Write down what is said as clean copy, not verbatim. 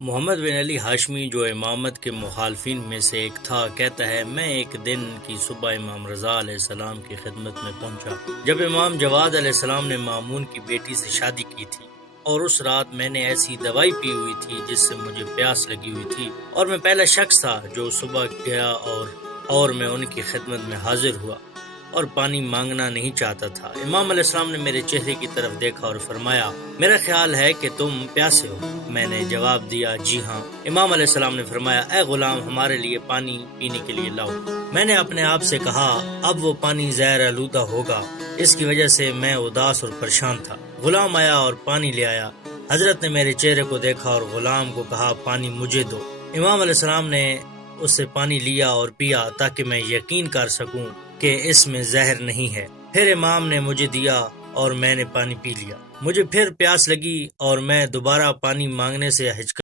محمد بن علی ہاشمی جو امامت کے مخالفین میں سے ایک تھا کہتا ہے میں ایک دن کی صبح امام رضا علیہ السلام کی خدمت میں پہنچا جب امام جواد علیہ السلام نے مامون کی بیٹی سے شادی کی تھی اور اس رات میں نے ایسی دوائی پی ہوئی تھی جس سے مجھے پیاس لگی ہوئی تھی اور میں پہلا شخص تھا جو صبح گیا اور میں ان کی خدمت میں حاضر ہوا اور پانی مانگنا نہیں چاہتا تھا۔ امام علیہ السلام نے میرے چہرے کی طرف دیکھا اور فرمایا میرا خیال ہے کہ تم پیاسے ہو۔ میں نے جواب دیا جی ہاں۔ امام علیہ السلام نے فرمایا اے غلام ہمارے لیے پانی پینے کے لیے لاؤ۔ میں نے اپنے آپ سے کہا اب وہ پانی زہر آلودہ ہوگا، اس کی وجہ سے میں اداس اور پریشان تھا۔ غلام آیا اور پانی لے آیا۔ حضرت نے میرے چہرے کو دیکھا اور غلام کو کہا پانی مجھے دو۔ امام علیہ السلام نے اس سے پانی لیا اور پیا تاکہ میں یقین کر سکوں کہ اس میں زہر نہیں ہے۔ پھر امام نے مجھے دیا اور میں نے پانی پی لیا۔ مجھے پھر پیاس لگی اور میں دوبارہ پانی مانگنے سے ہچکچایا۔